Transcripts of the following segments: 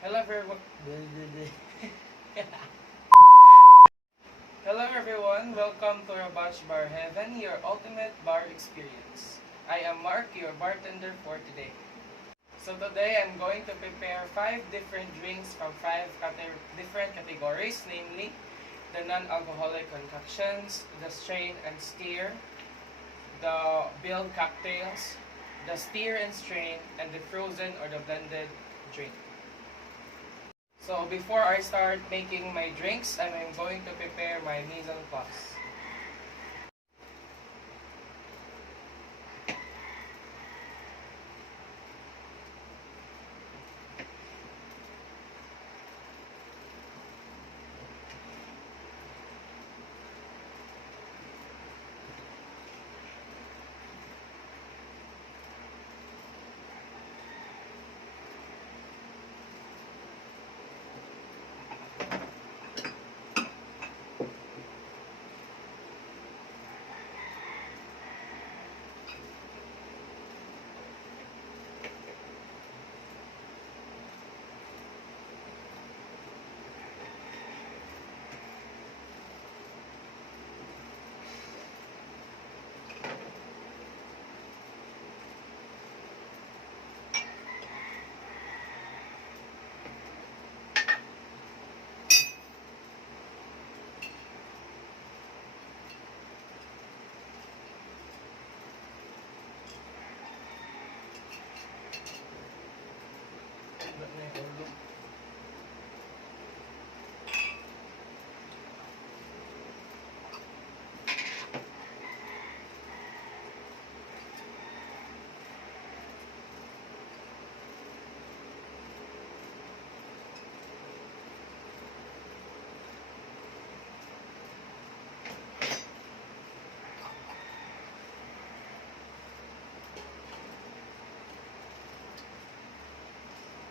Hello everyone. Hello everyone. Welcome to Rabash Bar Heaven, your ultimate bar experience. I am Mark, your bartender for today. So today I'm going to prepare 5 different drinks from 5 different categories, namely the non-alcoholic concoctions, the strain and steer, the build cocktails, the steer and strain, and the frozen or the blended drink. So before I start making my drinks, I'm going to prepare my mise en place.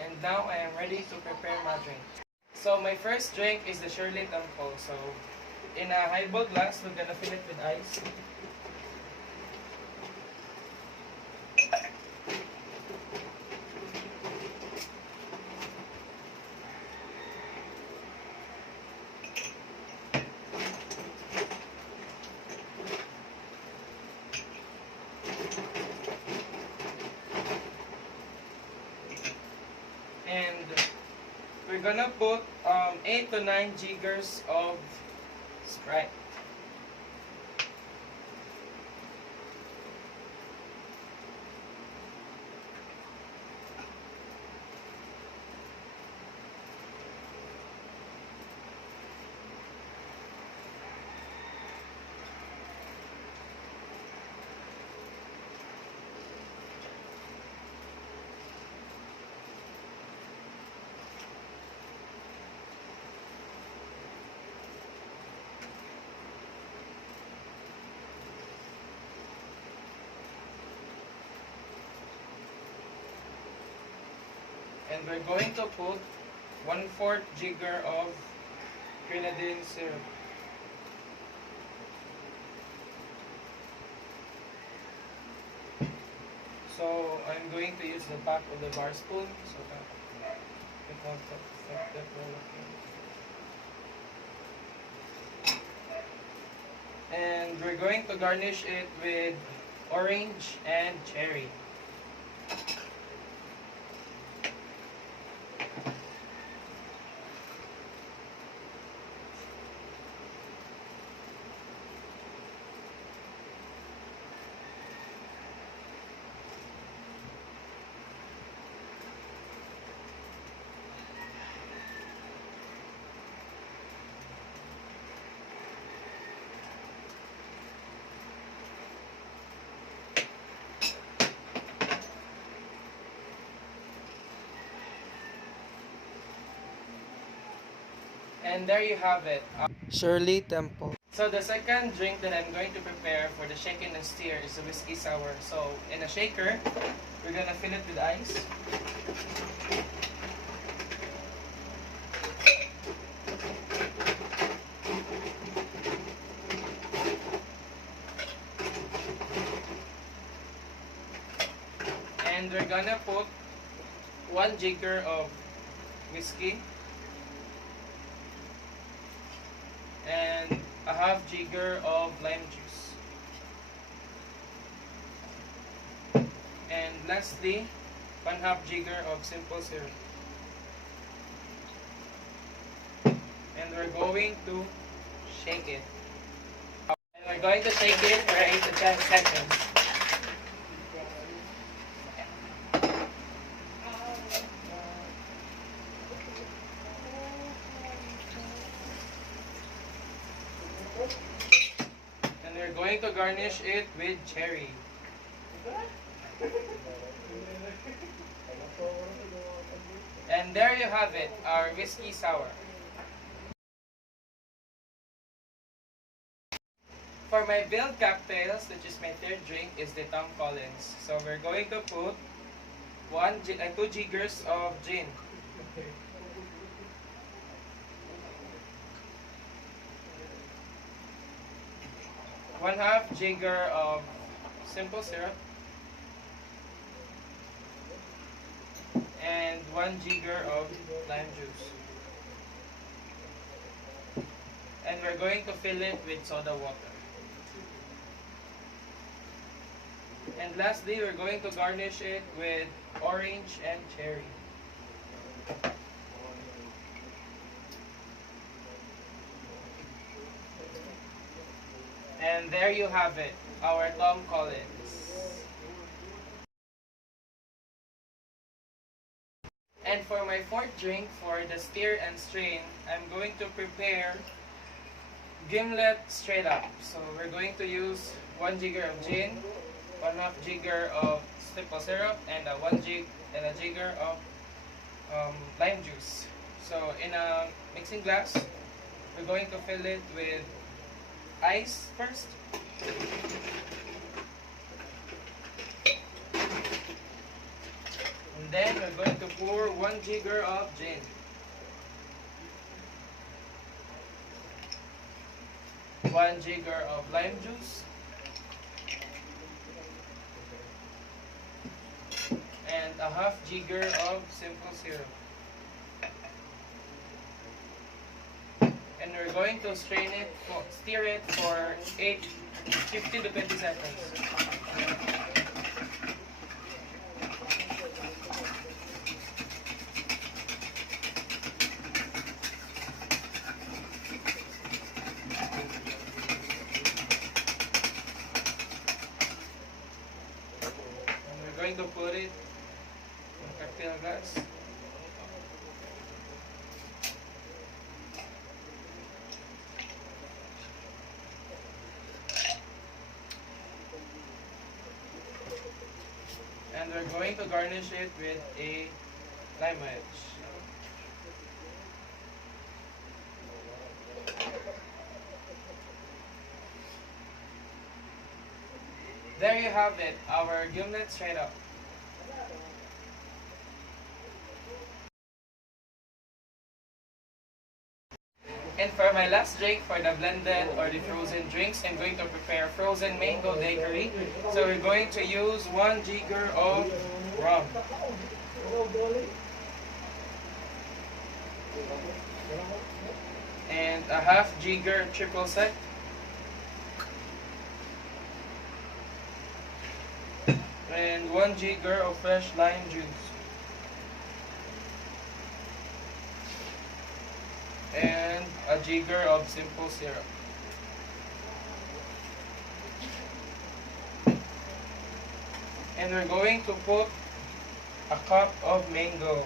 And now I am ready to prepare my drink. So my first drink is the Shirley Temple. So in a highball glass, we're gonna fill it with ice. And we're gonna put 8 to 9 jiggers of Sprite. And we're going to put 1/4 jigger of grenadine syrup. So I'm going to use the back of the bar spoon so that it won't affect the product. And we're going to garnish it with orange and cherry. And there you have it, Shirley Temple. So the second drink that I'm going to prepare for the shaken and stir is a whiskey sour. So in a shaker, we're gonna fill it with ice. And we're gonna put 1 jigger of whiskey, and a half jigger of lime juice. And lastly, 1/2 jigger of simple syrup. And we're going to shake it. And we're going to shake it for 8 to 10 seconds. And we're going to garnish it with cherry. And there you have it, our whiskey sour. For my build cocktails, which is my third drink, is the Tom Collins. So we're going to put 2 jiggers of gin. One-half jigger of simple syrup. And 1 jigger of lime juice. And we're going to fill it with soda water. And lastly, we're going to garnish it with orange and cherry. And there you have it, our Tom Collins. And for my fourth drink, for the stir and strain, I'm going to prepare gimlet straight up. So we're going to use 1 jigger of gin, 1/2 jigger of simple syrup, and a jigger of lime juice. So in a mixing glass, we're going to fill it with ice first. And then we're going to pour 1 jigger of gin. One jigger of lime juice. And a half jigger of simple syrup. And we're going to stir it for 15 to 20 seconds. Going to put it in cocktail glass. And we're going to garnish it with a lime wedge. There you have it, our gimlet straight up. And for my last drink, for the blended or the frozen drinks, I'm going to prepare frozen mango daiquiri. So we're going to use 1 jigger of rum. And a half jigger triple sec. And 1 jigger of fresh lime juice. And a jigger of simple syrup. And we're going to put a cup of mango.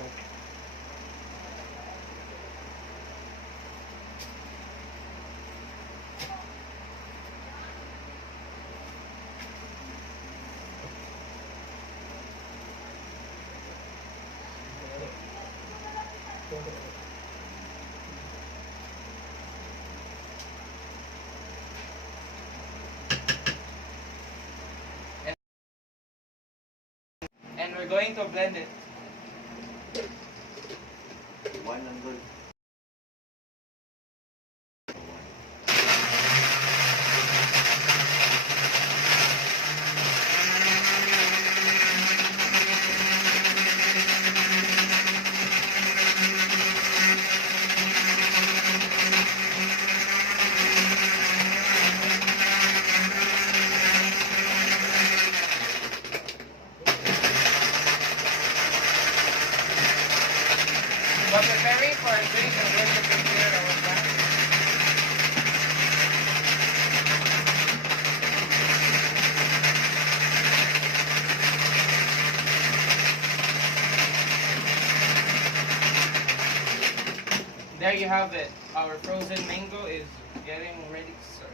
And we're going to blend it. While preparing for our drink, I'm going to prepare our glass. There you have it. Our frozen mango is getting ready to serve.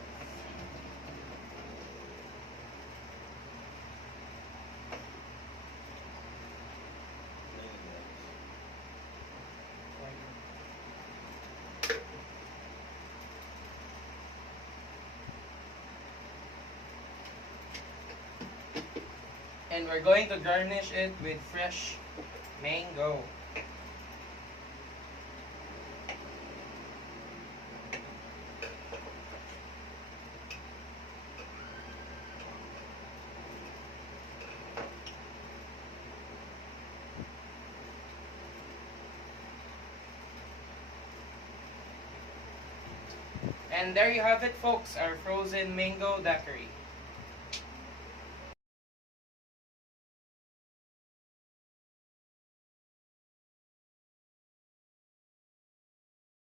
And we're going to garnish it with fresh mango. And there you have it, folks, our frozen mango daiquiri.